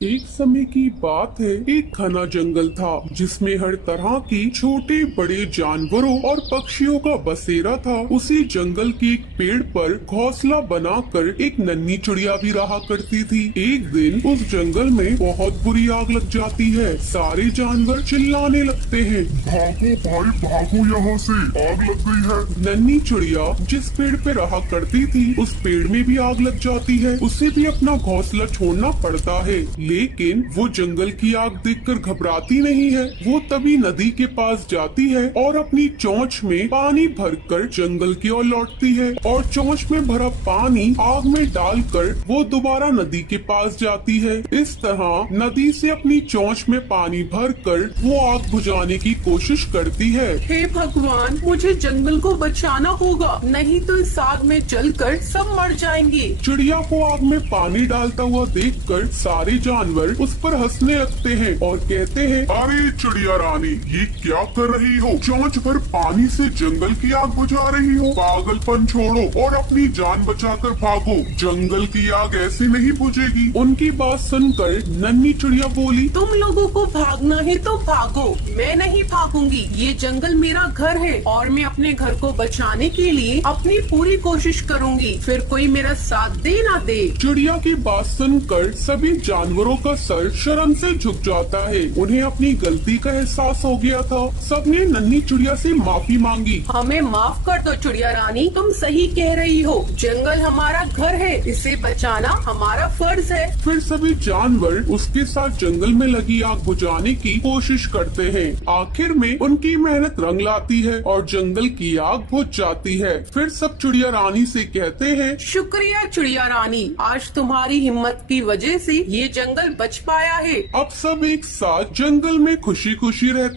एक समय की बात है, एक घना जंगल था जिसमें हर तरह की छोटे बड़े जानवरों और पक्षियों का बसेरा था। उसी जंगल के एक पेड़ पर घोंसला बनाकर एक नन्ही चिड़िया भी रहा करती थी। एक दिन उस जंगल में बहुत बुरी आग लग जाती है। सारे जानवर चिल्लाने लगते हैं, भागो भाई भागो यहाँ से, आग लग गई है। नन्ही चिड़िया जिस पेड़ पे रहा करती थी उस पेड़ में भी आग लग जाती है। उसे भी अपना घोंसला छोड़ना पड़ता है, लेकिन वो जंगल की आग देखकर घबराती नहीं है। वो तभी नदी के पास जाती है और अपनी चोंच में पानी भरकर जंगल की ओर लौटती है और चोंच में भरा पानी आग में डालकर वो दोबारा नदी के पास जाती है। इस तरह नदी से अपनी चोंच में पानी भरकर वो आग बुझाने की कोशिश करती है। हे भगवान, मुझे जंगल को बचाना होगा, नहीं तो इस आग में जलकर सब मर जाएंगे। चिड़िया को आग में पानी डालता हुआ देखकर सारे जानवर उस पर हंसने लगते हैं और कहते हैं, अरे चिड़िया रानी, ये क्या कर रही हो? चोंच भर पानी से जंगल की आग बुझा रही हो। पागलपन छोड़ो और अपनी जान बचाकर भागो। जंगल की आग ऐसे नहीं बुझेगी। उनकी बात सुनकर नन्ही चिड़िया बोली, तुम लोगों को भागना है तो भागो, मैं नहीं भागूंगी। ये जंगल मेरा घर है और मैं अपने घर को बचाने के लिए अपनी पूरी कोशिश करूंगी, फिर कोई मेरा साथ दे ना दे। चिड़िया की बात सुनकर सभी जानवरों का सर शर्म से झुक जाता है। उन्हें अपनी गलती का एहसास हो गया था। सबने नन्ही चिड़िया से माफी मांगी। हमें माफ कर दो चिड़िया रानी, तुम सही कह रही हो। जंगल हमारा घर है, इसे बचाना हमारा फर्ज है। फिर सभी जानवर उसके साथ जंगल में लगी आग बुझाने की कोशिश करते हैं। आखिर में उनकी मेहनत रंग लाती है और जंगल की आग बुझ जाती है। फिर सब चिड़िया रानी से कहते हैं, शुक्रिया चिड़िया रानी, आज तुम्हारी हिम्मत की वजह से ये जंगल बच पाया है। अब सब एक साथ जंगल में खुशी खुशी रहते